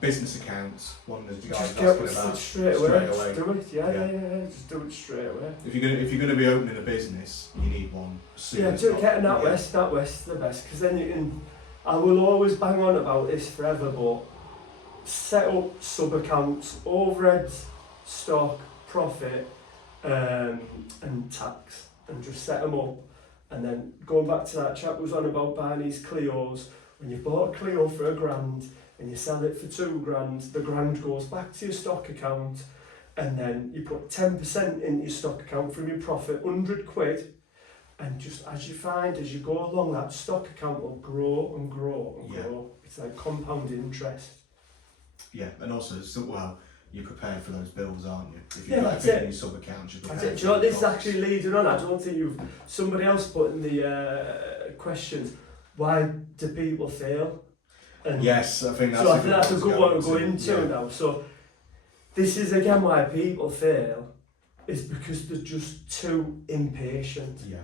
business accounts, one of the guys Just asking get about straight away. Just do it, yeah. Just do it straight away. If you're gonna be opening a business, you need one soon. Yeah, getting that west the best, because then you can. I will always bang on about this forever, but set up sub accounts, overheads, stock, profit, and tax, and just set them up. And then going back to that chap who was on about buying these Clios, when you've bought a Clio for £1,000 and you sell it for £2,000, the grand goes back to your stock account, and then you put 10% in your stock account from your profit, £100, and just as you go along, that stock account will grow and grow and grow. It's like compound interest. Yeah, and also, you're prepared for those bills, aren't you? If you've got everything in your sub-accounts, you're prepared. Do you know what this is actually leading on? I don't think somebody else put in the questions, why do people fail? And yes, I think that's a good one to go into now. So this is again why people fail, is because they're just too impatient. Yeah.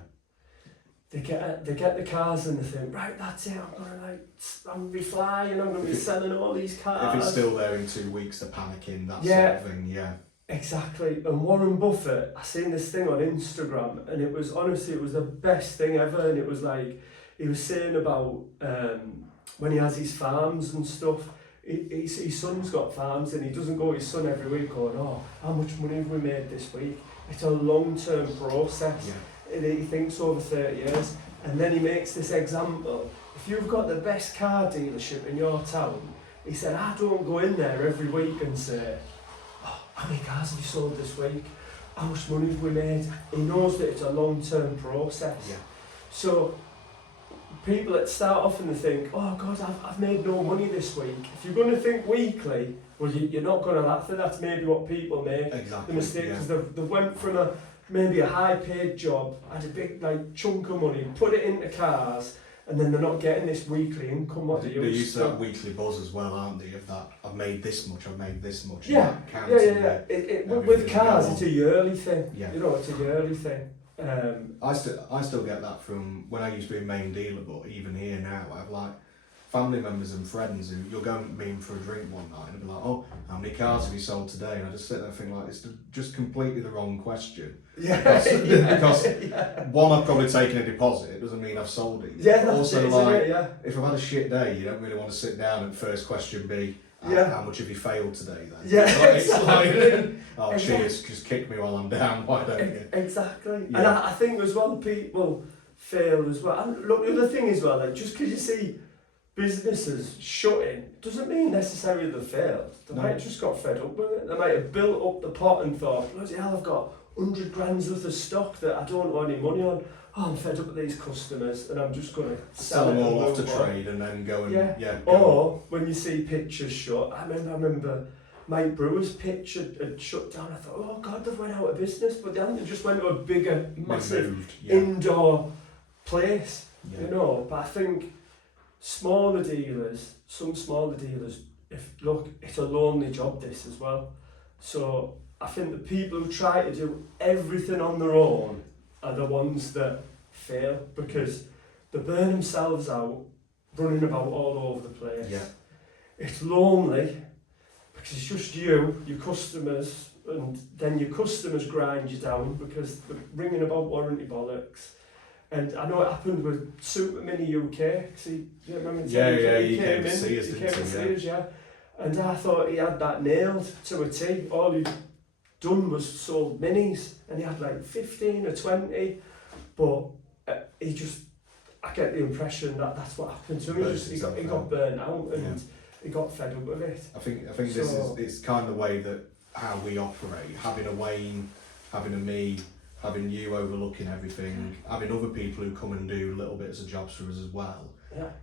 They get the cars and they think, right, that's it, I'm gonna be flying, I'm gonna be selling all these cars. If it's still there in 2 weeks, they're panicking, that sort of thing, yeah. Exactly. And Warren Buffett, I seen this thing on Instagram, and it was the best thing ever. And it was like, he was saying about when he has his farms and stuff, his son's got farms, and he doesn't go to his son every week going, oh, how much money have we made this week? It's a long-term process. Yeah. And he thinks over 30 years, and then he makes this example. If you've got the best car dealership in your town, he said, I don't go in there every week and say, oh, how many cars have you sold this week? How much money have we made? He knows that it's a long-term process. Yeah. So people that start off and they think, oh God, I've made no money this week. If you're going to think weekly, well, you're not going to laugh at that's maybe what people make. Exactly. The mistake, because they went from maybe a high-paid job, had a big chunk of money, put it into cars, and then they're not getting this weekly income. What they used to that weekly buzz as well, aren't they? Of that, I've made this much. Yeah. With cars, it's a yearly thing. Yeah. It's a yearly thing. I still get that from when I used to be a main dealer, but even here now, I have family members and friends who you'll go and meet them for a drink one night and be like, oh, how many cars have you sold today? And I just sit there and think it's just completely the wrong question. Yeah. Because one, I've probably taken a deposit, it doesn't mean I've sold it. Yeah, also, if I've had a shit day, you don't really want to sit down and first question be, how much have you failed today then? Yeah, oh, cheers, just kick me while I'm down, why don't you? Exactly. Yeah. And I think as well, people fail as well. And look, the other thing as well, just because you see businesses shutting doesn't mean necessarily they failed. They might have just got fed up with it. They might have built up the pot and thought, bloody hell, I've got 100 grand's worth of stock that I don't owe any money on. Oh, I'm fed up with these customers and I'm just going to sell them all off to trade and then go and Or when you see pitchers shut, I remember Mike Brewer's pitch had shut down. I thought, oh God, they've went out of business, but they haven't. They just went to a bigger, massive indoor place, But I think some smaller dealers, it's a lonely job this as well. So I think the people who try to do everything on their own are the ones that fail, because they burn themselves out running about all over the place. Yeah. It's lonely because it's just you, your customers, and then your customers grind you down because they're ringing about warranty bollocks. And I know it happened with Super Mini UK. He came in, he came to see us, And I thought he had that nailed to a T. All he'd done was sold minis, and he had 15 or 20. But I get the impression that that's what happened to him. He got burnt out and he got fed up with it. I think it's kind of the way that how we operate. Having a Wayne, having a me, having you overlooking everything, having other people who come and do little bits of jobs for us as well,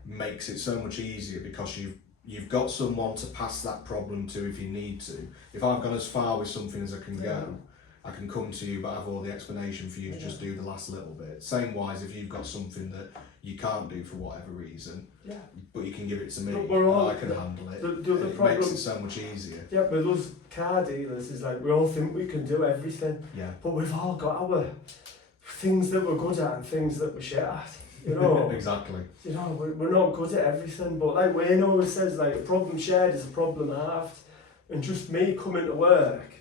makes it so much easier, because you've got someone to pass that problem to if you need to. If I've gone as far with something as I can go, I can come to you, but I have all the explanation for you to just do the last little bit. Same wise, if you've got something that you can't do for whatever reason, but you can give it to me, I can handle it. It makes it so much easier. Yeah, but those car dealers is we all think we can do everything. Yeah. But we've all got our things that we're good at and things that we're shit at. you know. Exactly. You know, we're not good at everything, but like Wayne always says, like, a problem shared is a problem halved. And just me coming to work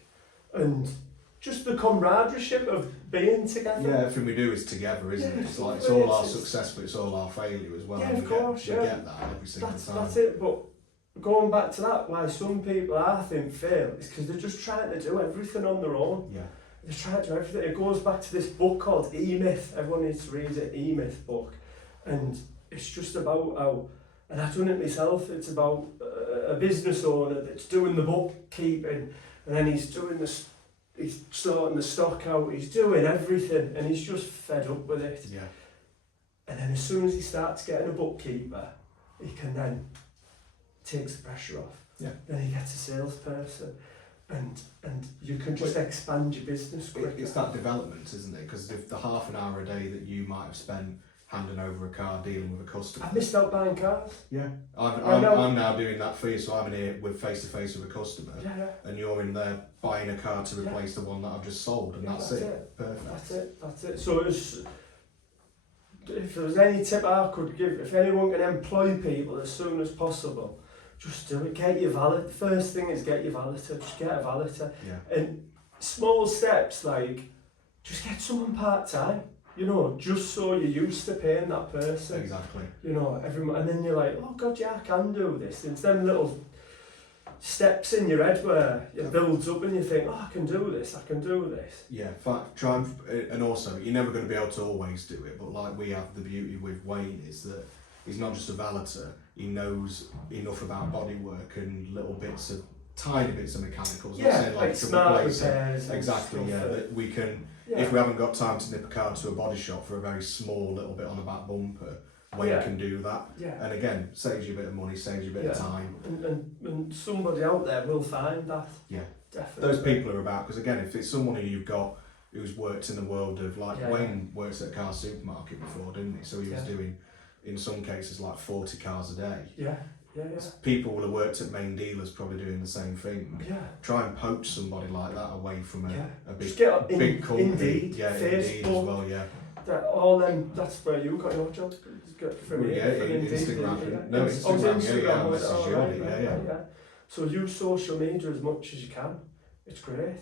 and just the camaraderie of being together. Yeah, everything we do is together, isn't Yeah, it? It's like it's it's- all our it's- success, but it's all our failure as well. Yeah, and of course, we yeah. get that every single time. That's it, but going back to that, why some people I think fail is because they're just trying to do everything on their own. Yeah. They're trying to do everything. It goes back to this book called E-Myth. Everyone needs to read it, E-Myth book. And it's just about how, and I've done it myself, it's about a business owner that's doing the bookkeeping, and then he's doing this, he's sorting the stock out, he's doing everything, and he's just fed up with it. Yeah. And then as soon as he starts getting a bookkeeper, he can then takes the pressure off. Yeah. Then he gets a salesperson, and you can just expand your business quicker. It's that development, isn't it? Because if the half an hour a day that you might have spent handing over a car, dealing with a customer. I missed out buying cars. Yeah. I know. I'm now doing that for you, so I'm in here with face to face with a customer, Yeah. and you're in there buying a car to replace the one that I've just sold, and Yeah, that's that's it. it. Perfect. That's it. So if there was any tip I could give, if anyone can employ people as soon as possible, just do it. Get your valet. The first thing is get your valeter. Just get a valeter. Yeah. And small steps like just get someone part time. You know, just so you're used to paying that person. Exactly. You know, every and then you're like, oh God, yeah, I can do this. It's them little steps in your head where it builds up and you think, oh, I can do this. Yeah, try and also you're never going to be able to always do it, but like we have the beauty with Wayne is that he's not just a valeter, he knows enough about bodywork and little bits of tiny bits of mechanicals. Not Yeah, saying like to smart replace it. repairs. and Exactly, stuff yeah. that- That we can, yeah. if we haven't got time to nip a car to a body shop for a very small little bit on the back bumper, Wayne Yeah. can do that. Yeah. And again, saves you a bit of money, saves you a bit of Yeah. time. And somebody out there will find that. Yeah. Definitely. Those people are about, because again, if it's someone who you've got who's worked in the world of, like, Yeah. Wayne works at a car supermarket before, didn't he? So he was Yeah. doing, in some cases, like 40 cars a day. Yeah. People will have worked at main dealers probably doing the same thing. Yeah. Try and poach somebody like that away from Yeah. a big, Just get on big company. Indeed, Yeah, Indeed as Facebook. well, yeah. That all them. That's where you got your job. From Well, here, yeah, from Indeed, Instagram. No, Oh, Instagram, yeah, was it? message Oh, you on right, it, right, yeah. right, So use social media as much as you can. It's great.